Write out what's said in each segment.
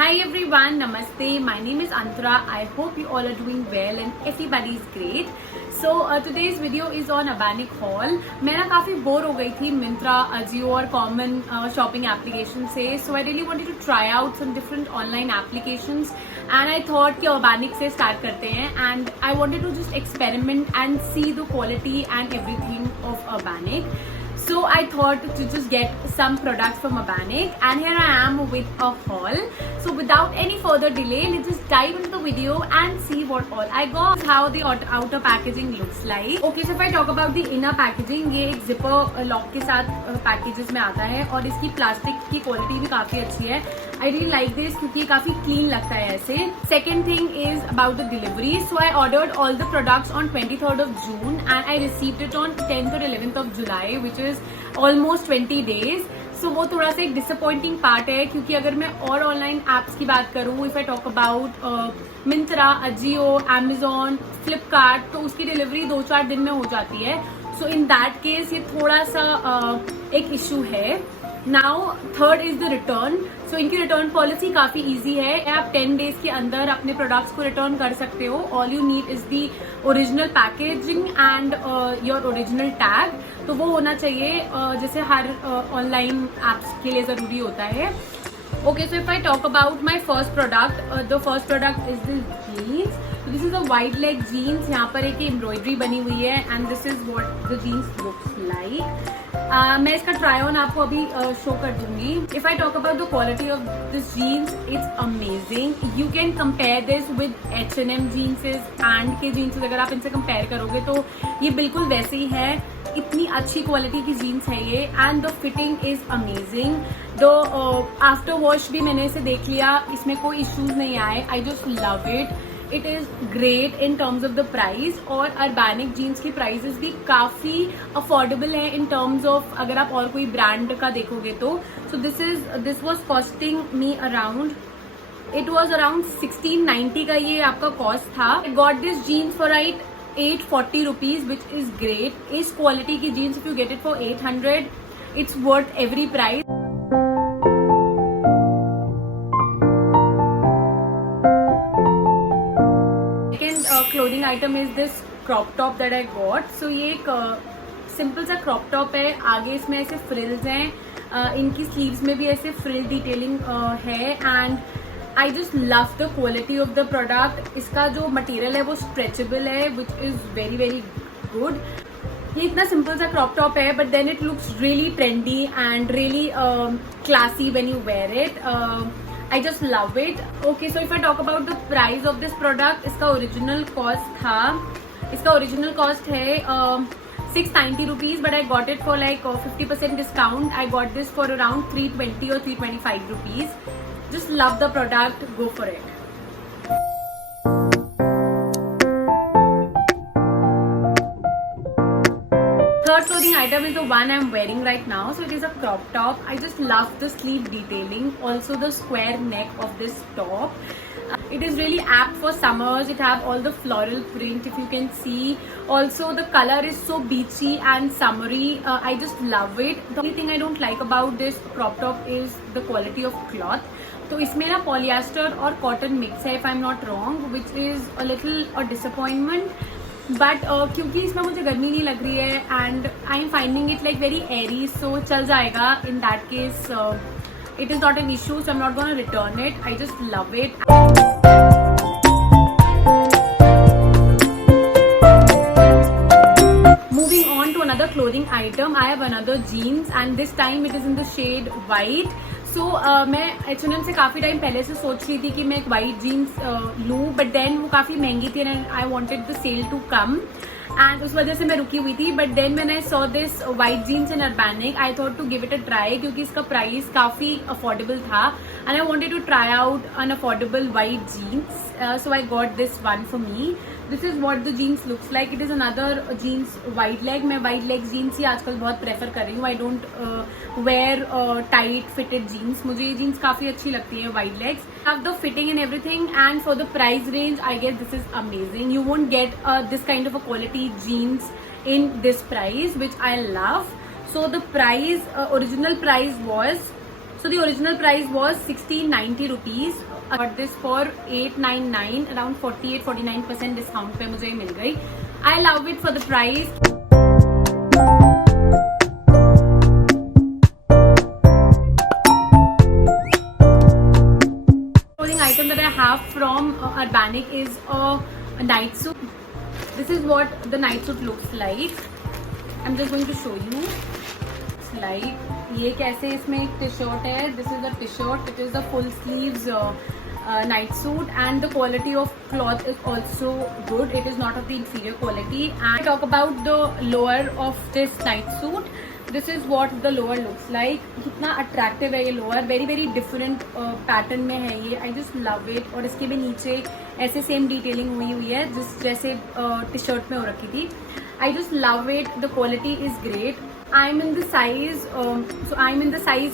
Hi everyone, Namaste. My name is Antara. I hope you all are doing well and everybody is great. So today's video is on Abanik haul. मैं ना काफ़ी bore हो गई थी Myntra, Ajio और common shopping application से. So I really wanted to try out some different online applications and I thought कि Abanik से start करते हैं and I wanted to just experiment and see the quality and everything of Abanik. So I thought to just get some products from Abanik and here I am with a haul. So without any further delay, let's just dive into the video and see what all I got, how the outer packaging looks like. Okay, so if I talk about the inner packaging, ये एक zipper lock के साथ packages में आता है और इसकी plastic की quality भी काफी अच्छी है. I really like this क्योंकि ये काफी clean लगता है ऐसे. Second thing is about the delivery. So I ordered all the products on 23rd of June and I received it on 10th or 11th of July, which is almost 20 days. So वो थोड़ा सा एक disappointing part है क्योंकि अगर मैं और online apps की बात करूँ, if I talk about Myntra, Ajio, Amazon, Flipkart, तो उसकी delivery 2-4 दिन में हो जाती है. So in that case ये थोड़ा सा एक issue है. Now third is the return. So इनकी return policy काफी easy है. आप 10 days के अंदर अपने products को return कर सकते हो. All you need is the original packaging and your original tag. तो वो होना चाहिए जैसे हर online apps के लिए जरूरी होता है. Okay, so if I talk about my first product, the first product is the jeans. So this is a wide leg jeans. यहाँ पर एक embroidery बनी हुई है and this is what the jeans looks like. मैं इसका try on आपको अभी शो कर दूंगी. If I talk about the quality of this jeans, it's amazing. You can compare this with H&M jeanses and के जीन्सेस. अगर आप इनसे कंपेयर करोगे तो ये बिल्कुल वैसे ही है. इतनी अच्छी क्वालिटी की जीन्स है ये and the fitting is amazing. The after wash भी मैंने इसे देख लिया, इसमें कोई इश्यूज नहीं आए. आई just love it. It is great in terms of the price और अर्बैनिक जीन्स की प्राइसेस भी काफी अफोर्डेबल है इन टर्म्स ऑफ अगर आप और कोई ब्रांड का देखोगे तो. So this was costing me around, it was around 1690 का ये आपका कॉस्ट था. I got this jeans for 840 rupees which is great. इस क्वालिटी की jeans if you get it for 800, it's worth every price. Clothing item is this crop top that I got. So ये एक simple सा crop top है. आगे इसमें ऐसे frills हैं, इनकी स्लीव्स में भी ऐसे फ्रिल डिटेलिंग है and I just love the quality of the product. इसका जो मटेरियल है वो स्ट्रेचेबल है which is very very good. ये इतना सिंपल सा क्रॉप टॉप है but then it looks really trendy and really classy when you wear it. I just love it. Okay, so if I talk about the price of this product, इसका original cost है 690 rupees but I got it for like 50% discount. I got this for around 320 और 325 rupees. Just love the product, go for it. Third clothing item is the one I'm wearing right now. So it is a crop top. I just love the sleeve detailing. Also the square neck of this top. It is really apt for summers. It have all the floral print if you can see. Also the color is so beachy and summery. I just love it. The only thing I don't like about this crop top is the quality of cloth. तो इसमें ना polyester और cotton mix है if I'm not wrong, which is a little a disappointment. But क्योंकि इसमें मुझे गर्मी नहीं लग रही है and I am finding it like very airy, so चल जाएगा. In that case it is not an issue, so I am not gonna return it. I just love it. Moving on to another clothing item, I have another jeans and this time it is in the shade white. सो मैं H&M से काफ़ी time पहले से सोच रही थी कि मैं एक वाइट जीन्स लूँ बट देन वो काफ़ी महंगी थी and I wanted the sale to come and उस वजह से मैं रुकी हुई थी. But then when I saw this white jeans in Urbanic I thought to give it a try क्योंकि इसका प्राइस काफ़ी अफोर्डेबल था and I wanted to try out an affordable white jeans. So I got this one for me. This is what the jeans looks like. It is another jeans wide leg. मैं wide leg jeans ही आजकल बहुत prefer कर रही हूँ. I don't wear tight fitted jeans. मुझे ये jeans काफी अच्छी लगती है wide legs. have the fitting and everything, and for the price range I guess this is amazing. You won't get this kind of a quality jeans in this price, which I love. So the price, original price was So the original price was 1690 rupees. I got this for 899, around 48-49% discount पे मुझे मिल गई. I love it for the price. Clothing item that I have from Urbanic is a night suit. This is what the night suit looks like. I'm just going to show you. It's like ये कैसे इसमें एक T shirt है. This is a t-shirt. It is the full sleeves night suit, and the quality of cloth is also good. It is not of the inferior quality. And I talk about the lower of this night suit. This is what the lower looks like. कितना attractive है ये lower. Very very different pattern में है ये. I just love it. और इसके भी नीचे ऐसे same detailing हुई है जिस जैसे t-shirt में हो रखी थी. I just love it. The quality is great. I'm in the size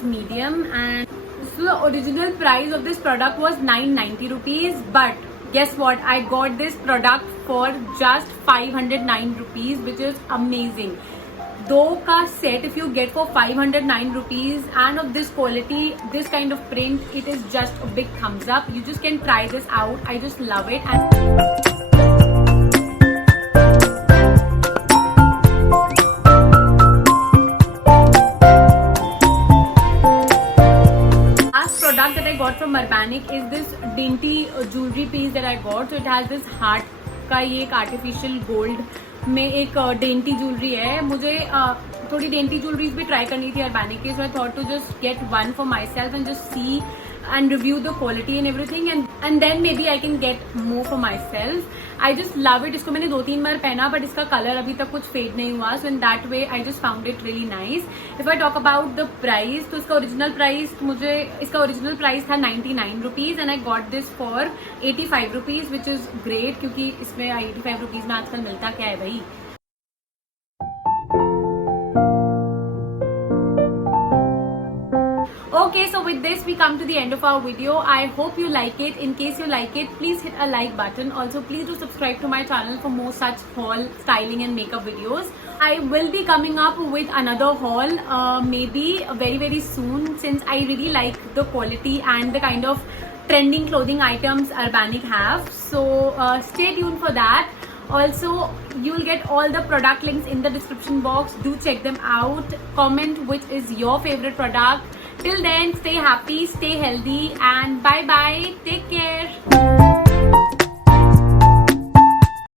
medium, and so the original price of this product was 990 rupees. But guess what? I got this product for just 509 rupees, which is amazing. दो का set if you get for 509 rupees and of this quality, this kind of print, it is just a big thumbs up. You just can try this out. I just love it. And that I got from Urbanic is this dainty jewelry piece that I got. So it has this heart का ये एक artificial gold में एक dainty jewelry है. मुझे थोड़ी dainty jewelries भी try करनी थी Urbanic की, so I thought to just get one for myself and just see and review the quality and everything, and then maybe I can get more for myself. I just love it. इसको मैंने 2-3 बार पहना, but इसका colour अभी तक कुछ fade नहीं हुआ. So in that way I just found it really nice. If I talk about the price, तो इसका original price था 99 rupees, and I got this for 85 rupees, which is great क्योंकि इसमें 85 rupees में आजकल मिलता क्या है भाई. Okay, so with this we come to the end of our video. I hope you like it. In case you like it, please hit a like button. Also, please do subscribe to my channel for more such haul, styling and makeup videos. I will be coming up with another haul maybe very very soon, since I really like the quality and the kind of trending clothing items Urbanic have. So stay tuned for that. Also, you'll get all the product links in the description box. Do check them out. Comment which is your favorite product. Till then, stay happy, stay healthy, and bye bye. Take care.